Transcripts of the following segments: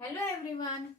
Hello everyone.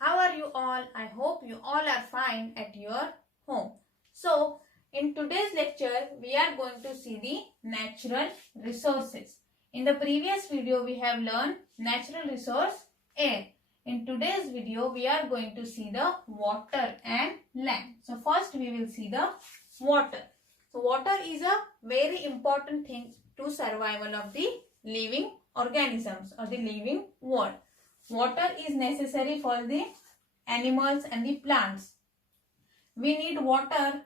How are you all? I hope you all are fine at your home. So, in today's lecture, we are going to see the natural resources. In the previous video, we have learned natural resource air. In today's video, we are going to see the water and land. So, first we will see the water. So, water is a very important thing to survival of the living organisms or the living world. Water is necessary for the animals and the plants. We need water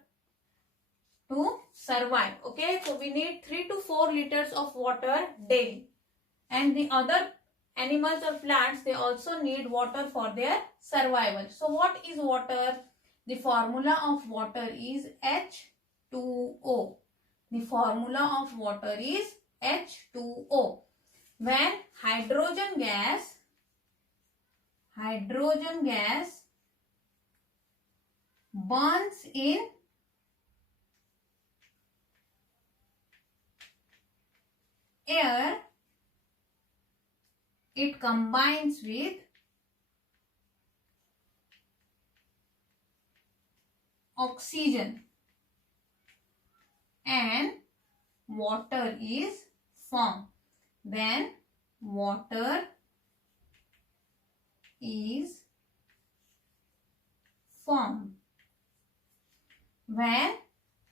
to survive. Okay, so we need 3 to 4 liters of water daily. And the other animals or plants, they also need water for their survival. So what is water? The formula of water is H2O. The formula of water is H2O. When hydrogen gas burns in air, it combines with oxygen and water is formed. Then water is formed. When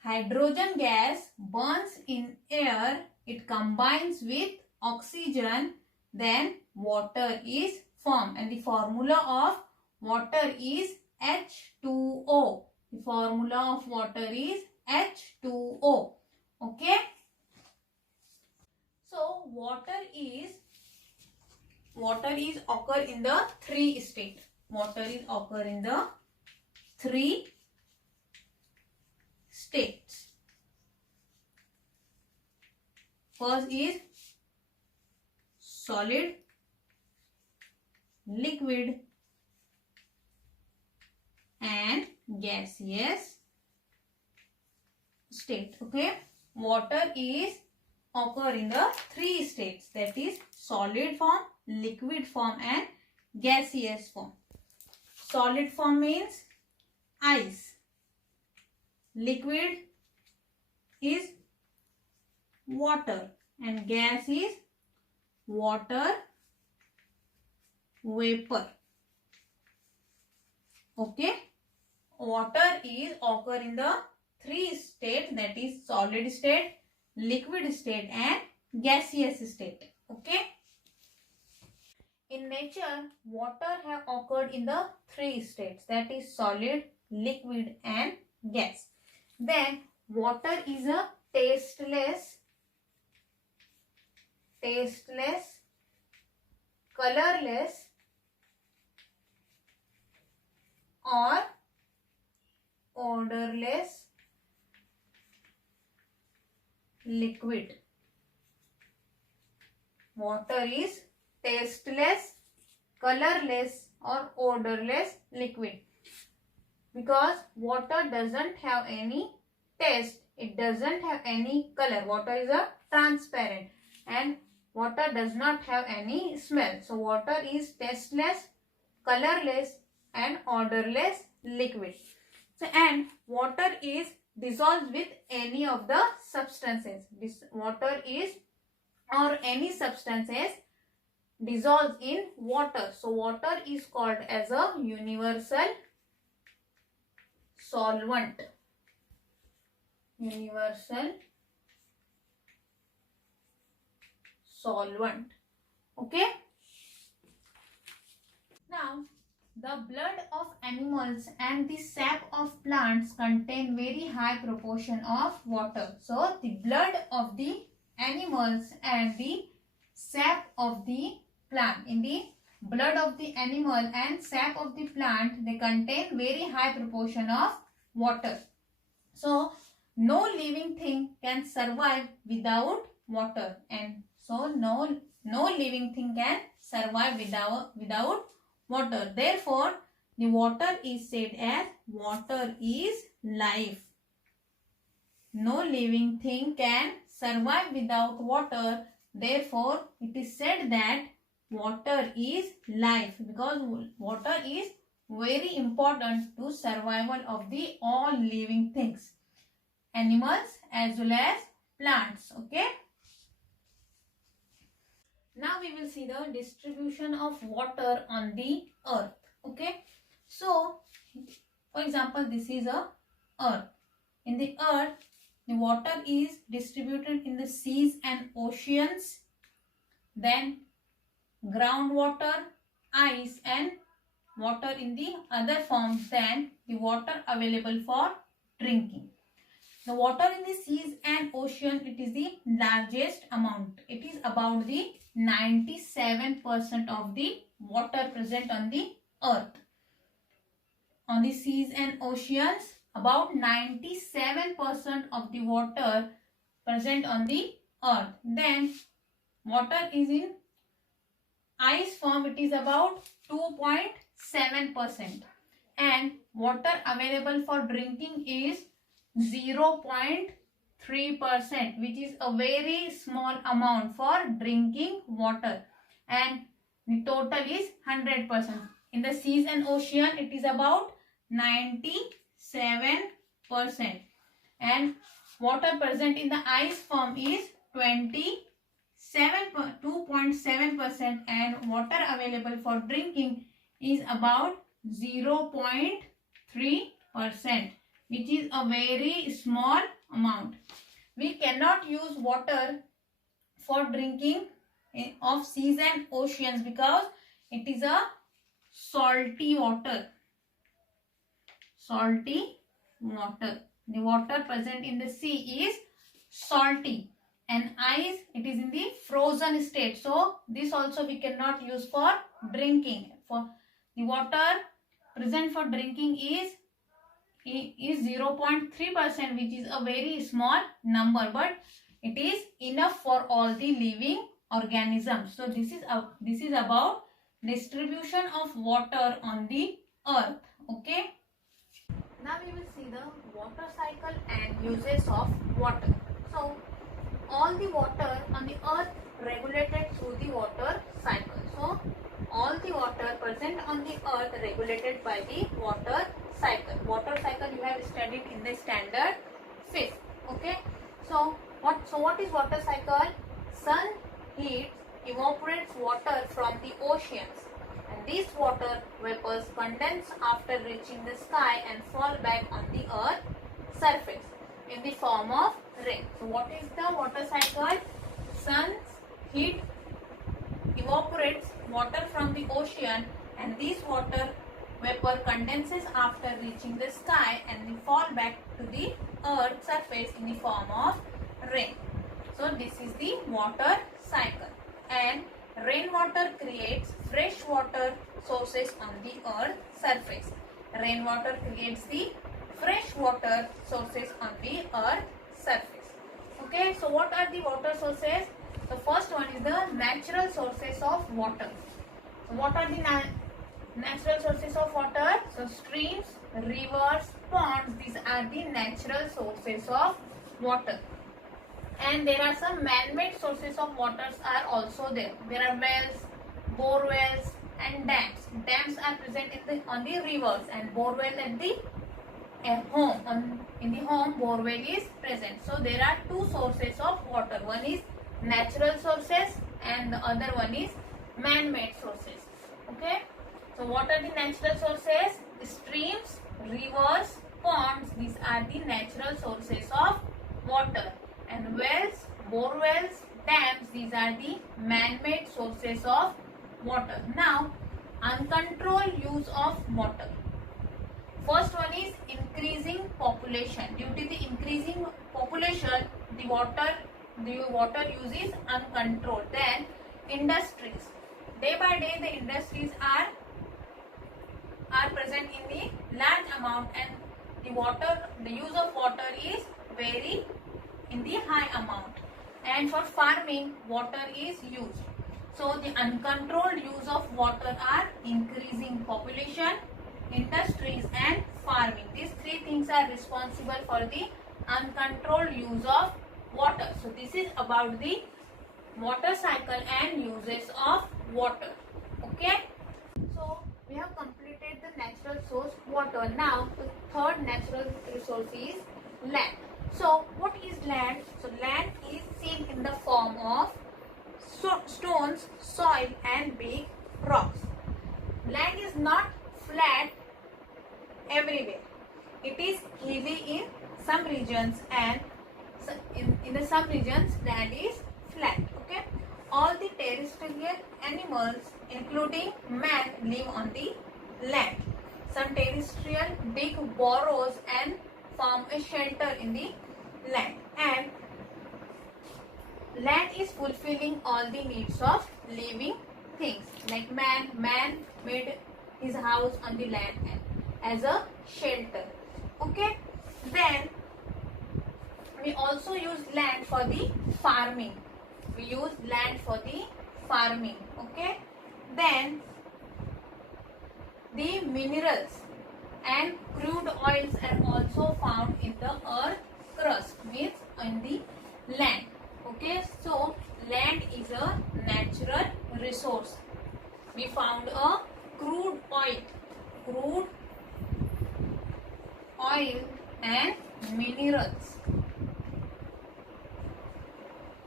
hydrogen gas burns in air, it combines with oxygen, then water is formed. And the formula of water is H2O. The formula of water is H2O. Okay. So water is occur in the 3 state. Water is occur in the 3 states. First is solid, liquid and gaseous state. Okay. Water is occur in the 3 states, that is solid form, liquid form and gaseous form. Solid form means ice. Liquid is water and gas is water vapor. Okay. Water is occur in the 3 states, that is solid state, liquid state and gaseous state. Okay. In nature, water have occurred in the 3 states, that is solid, liquid and gas. Then water is a tasteless, colorless or odorless liquid. Water is tasteless, colorless or odorless liquid. Because water doesn't have any taste, it doesn't have any color. Water is a transparent and water does not have any smell. So water is tasteless, colorless and odorless liquid. So, and water is dissolved with any of the substances. This water is or any substances dissolves in water. So water is called as a universal solvent. Universal solvent. Okay. Now, the blood of animals and the sap of plants contain very high proportion of water. So, the blood of the animals and the sap of the plant. In the blood of the animal and sap of the plant, they contain very high proportion of water. So, no living thing can survive without water, and so no living thing can survive without water. Therefore, the water is said as water is life. No living thing can survive without water. Therefore, it is said that water is life, because water is very important to survival of the all living things, animals as well as plants. Okay. Now we will see the distribution of water on the earth. Okay. So, for example, this is a earth. In the earth, the water is distributed in the seas and oceans, then groundwater, ice and water in the other forms than the water available for drinking. The water in the seas and ocean, it is the largest amount. It is about the 97% of the water present on the earth. On the seas and oceans, about 97% of the water present on the earth. Then water is in ice form, it is about 2.7%, and water available for drinking is 0.3%, which is a very small amount for drinking water, and the total is 100%. In the seas and ocean, it is about 97%, and water present in the ice form is 2.7%, and water available for drinking is about 0.3%, which is a very small amount. We cannot use water for drinking of seas and oceans because it is a salty water. Salty water. The water present in the sea is salty, and ice, it is in the frozen state. So this also we cannot use for drinking. For the water present for drinking is 0.3%, which is a very small number, but it is enough for all the living organisms. So this is about distribution of water on the earth. Okay. Now we will see the water cycle and uses of water. So all the water on the earth regulated through the water cycle. So all the water present on the earth regulated by the water cycle. Water cycle you have studied in the standard 5th. Okay. So what is water cycle? Sun heats, evaporates water from the oceans, and these water vapors condense after reaching the sky and fall back on the earth surface in the form of rain. So what is the water cycle? Sun's heat evaporates water from the ocean, and this water vapor condenses after reaching the sky and they fall back to the earth surface in the form of rain. So this is the water cycle, and rainwater creates fresh water sources on the earth surface. Rainwater creates the fresh water sources on the earth surface. Okay, so what are the water sources? The first one is the natural sources of water. So what are the natural sources of water? So streams, rivers, ponds, these are the natural sources of water. And there are some man-made sources of waters are also there. There are wells, bore wells and dams. Dams are present on the rivers, and bore well at the home. In the home, bore well is present. So there are two sources of water. One is natural sources and the other one is man-made sources. Okay. So what are the natural sources? Streams, rivers, ponds, these are the natural sources of water. And wells, bore wells, dams, these are the man-made sources of water. Now, uncontrolled use of water. First one is increasing population. Due to the increasing population, the water use is uncontrolled. Then industries. Day by day the industries are present in the large amount, and the use of water is very in the high amount. And for farming, water is used. So the uncontrolled use of water are increasing population, industries and farming. These three things are responsible for the uncontrolled use of water. So this is about the water cycle and uses of water. Okay, so we have completed the natural source water. Now the third natural resource is land. So what is land? So land is seen in the form of stones, soil and big rocks. Land is not flat everywhere. It is hilly in some regions, and in some regions land is flat. Okay, all the terrestrial animals including man live on the land. Some terrestrial dig burrows and form a shelter in the land, and land is fulfilling all the needs of living things. Like man made his house on the land as a shelter. Okay, then we also use land for the farming. We use land for the farming. Okay, then the minerals and crude oils are also found in the earth crust, means in the land. Okay, so land is a natural resource. We found a crude oil and minerals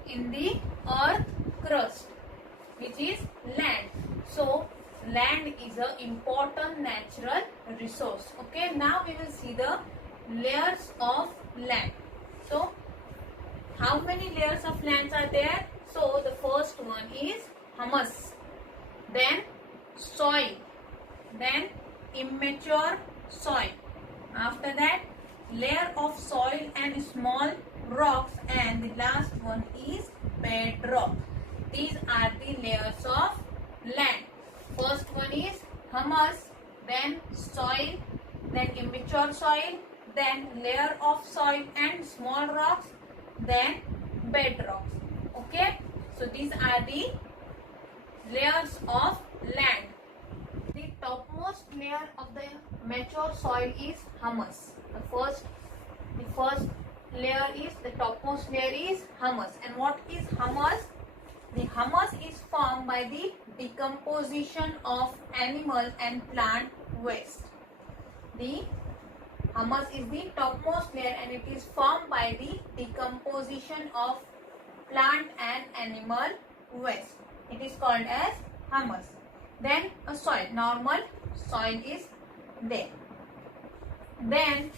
in the earth crust, which is land. So land is an important natural resource. Okay, now we will see the layers of land. So how many layers of lands are there? So the first one is humus, then soil, then immature soil. After that, layer of soil and small rocks, and the last one is bedrock. These are the layers of land. First one is humus, then soil, then immature soil, then layer of soil and small rocks, then bedrocks. Okay, so these are the layers of land. The topmost layer of the mature soil is humus. The first layer is, the topmost layer is humus. And what is humus? The humus is formed by the decomposition of animal and plant waste. The humus is the topmost layer and it is formed by the decomposition of plant and animal waste. It is called as humus. Then a soil, normal soil is there. Then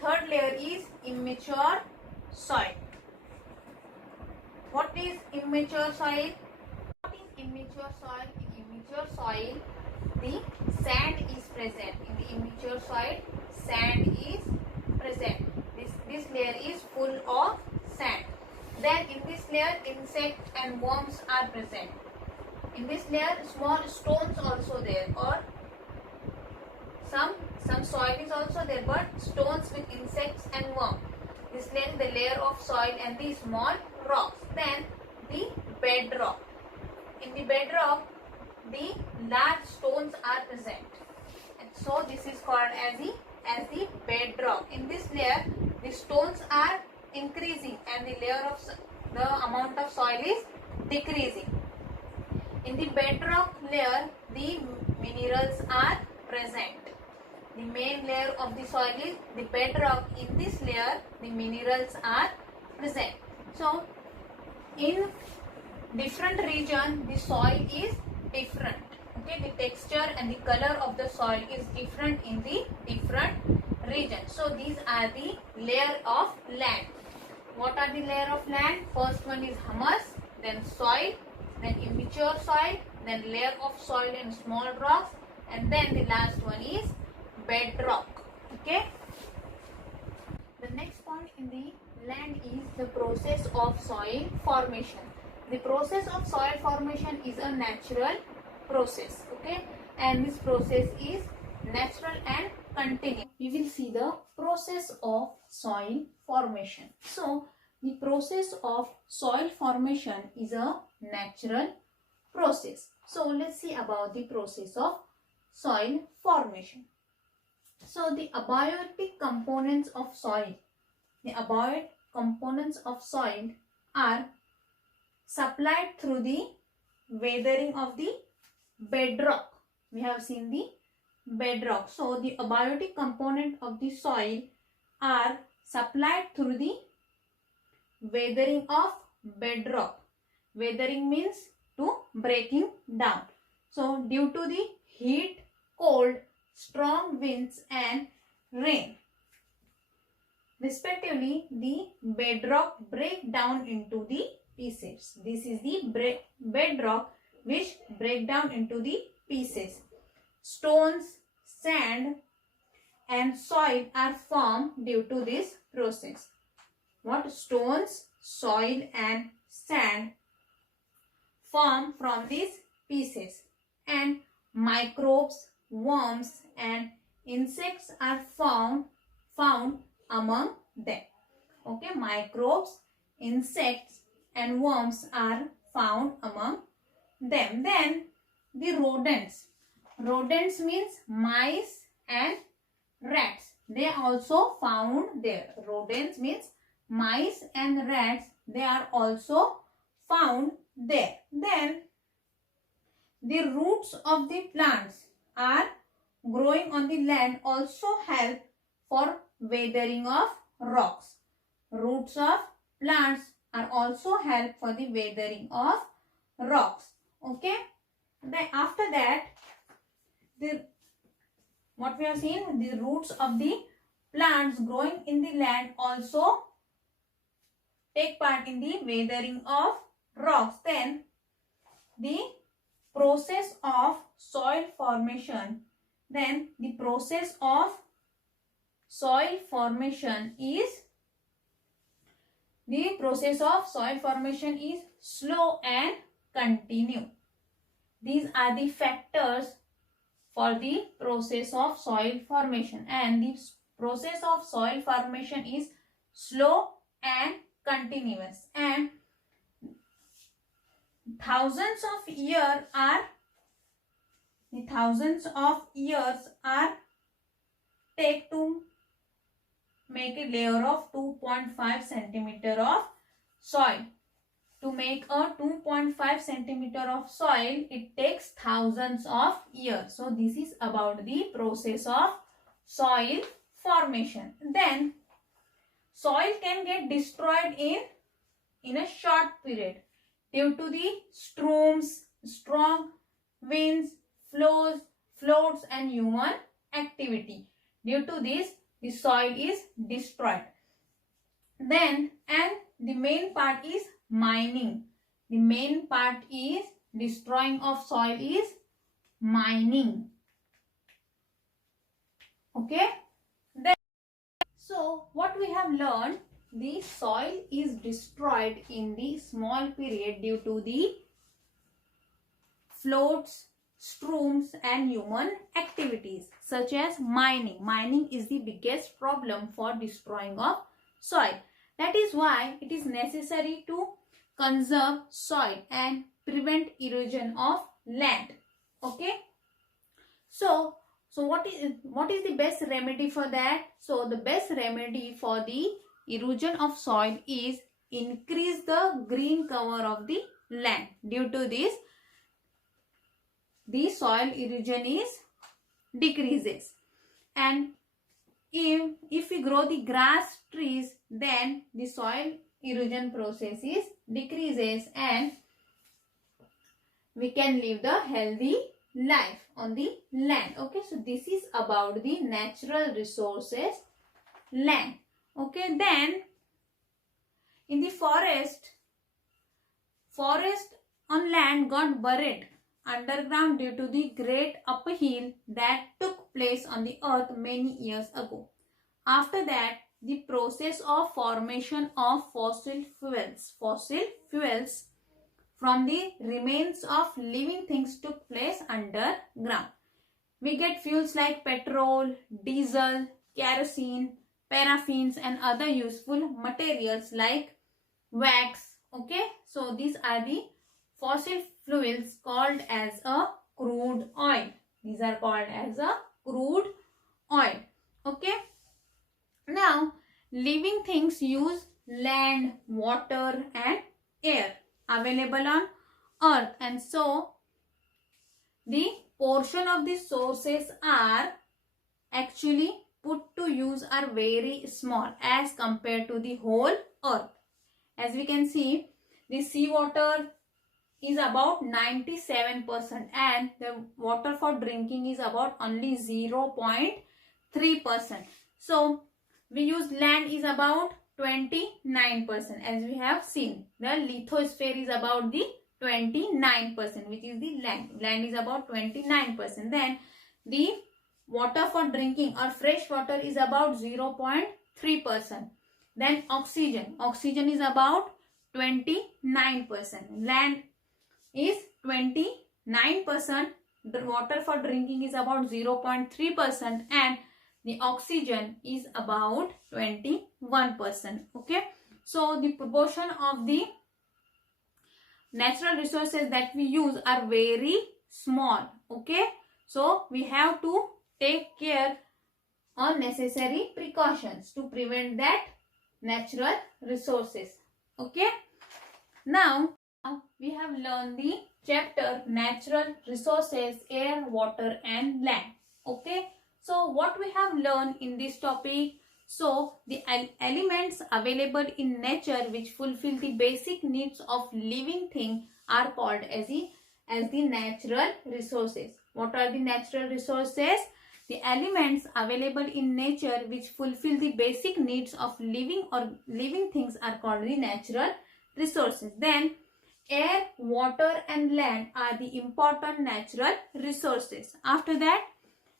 third layer is immature soil. What is immature soil? What is immature soil? In immature soil, the sand is present. In the immature soil, sand is present. This layer is full of sand. Then in this layer, insects and worms are present. In this layer, small stones also there, or some soil is also there, but stones with insects and worms. This layer is the layer of soil and the small rocks. Then the bedrock. In the bedrock, the large stones are present, and so this is called as the bedrock. In this layer, the stones are increasing and the amount of soil is decreasing. In the bedrock layer, the minerals are present. The main layer of the soil is the bedrock. In this layer, the minerals are present. So in different region, the soil is different. Okay, the texture and the color of the soil is different in the different regions. So these are the layer of land. What are the layer of land? First one is humus, then soil, then immature soil, then layer of soil and small rocks, and then the last one is bedrock. Okay. The next point in the land is the process of soil formation. The process of soil formation is a natural process. Okay, and this process is natural and continuous. We will see the process of soil formation. So the process of soil formation is a natural process. So let's see about the process of soil formation. So the abiotic components of soil. The abiotic components of soil are supplied through the weathering of the bedrock. We have seen the bedrock. So the abiotic component of the soil are supplied through the weathering of bedrock. Weathering means to breaking down. So due to the heat, cold, strong winds and rain, respectively, the bedrock break down into the pieces. This is the bedrock which break down into the pieces. Stones, sand and soil are formed due to this process. What? Stones, soil and sand form from these pieces, and microbes, worms and insects are found among them. Okay, microbes, insects and worms are found among them. Then the rodents. Rodents means mice and rats. They are also found there. Rodents means mice and rats. They are also found there. Then the roots of the plants are growing on the land also help for weathering of rocks. Roots of plants are also help for the weathering of rocks. Okay. Then after that, what we have seen, the roots of the plants growing in the land also take part in the weathering of rocks. Then the process of soil formation. Then the process of soil formation is slow and continue. These are the factors for the process of soil formation, and the process of soil formation is slow and continuous, and thousands of years are take to make a layer of 2.5 centimeter of soil. To make a 2.5 centimeter of soil, it takes thousands of years. So this is about the process of soil formation. Then soil can get destroyed in a short period due to the storms, strong winds, floods and human activity. Due to this, the soil is destroyed. Then, and the main part is mining. The main part is destroying of soil is mining. Okay. Then, so what we have learned, the soil is destroyed in the small period due to the floods, storms and human activities such as mining. Mining is the biggest problem for destroying of soil. That is why it is necessary to conserve soil and prevent erosion of land. Okay. So what is the best remedy for that? So the best remedy for the erosion of soil is increase the green cover of the land. Due to this, the soil erosion is decreases, and if we grow the grass, trees, then the soil erosion process is decreases and we can live the healthy life on the land. Okay, so this is about the natural resources, land. Okay, then in the forest on land got buried underground due to the great upheaval that took place on the earth many years ago. After that, the process of formation of fossil fuels from the remains of living things took place underground. We get fuels like petrol, diesel, kerosene, paraffins and other useful materials like wax. Okay, so these are the fossil fuels called as a crude oil. These are called as a crude oil. Okay. Now, living things use land, water and air available on earth, and so the portion of the sources are actually put to use are very small as compared to the whole earth. As we can see, the seawater is about 97% and the water for drinking is about only 0.3%. So we use land is about 29%. As we have seen, the lithosphere is about the 29%, which is the land. Land is about 29%. Then the water for drinking or fresh water is about 0.3%. Then oxygen is about 29%. Land is 29%. The water for drinking is about 0.3%, and the oxygen is about 21%. Okay, so the proportion of the natural resources that we use are very small. Okay, so we have to take care on necessary precautions to prevent that natural resources. Okay, now we have learned the chapter natural resources, air, water and land. Okay, so what we have learned in this topic, so the elements available in nature which fulfill the basic needs of living thing are called as the natural resources. What are the natural resources? The elements available in nature which fulfill the basic needs of living things are called the natural resources. Then air, water and land are the important natural resources. After that,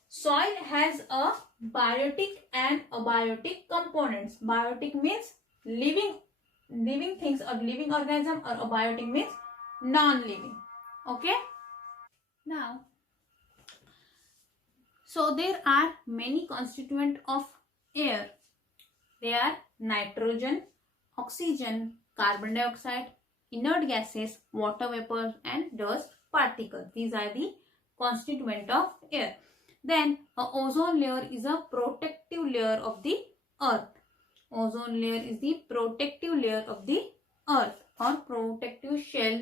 soil has a biotic and abiotic components. Biotic means living things or living organism, or abiotic means non-living. Okay. Now, so there are many constituents of air. They are nitrogen, oxygen, carbon dioxide, inert gases, water vapor and dust particles. These are the constituents of air. Then a ozone layer is a protective layer of the earth. Ozone layer is the protective layer of the earth or protective shell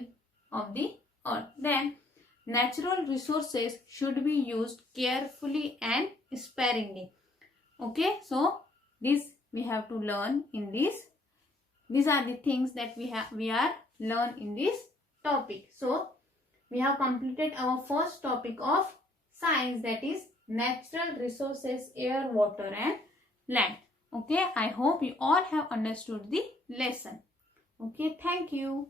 of the earth. Then natural resources should be used carefully and sparingly. Okay, so this we have to learn in this. These are the things that we are learn in this topic. So we have completed our first topic of science, that is natural resources, air, water and land. Okay, I hope you all have understood the lesson. Okay, thank you.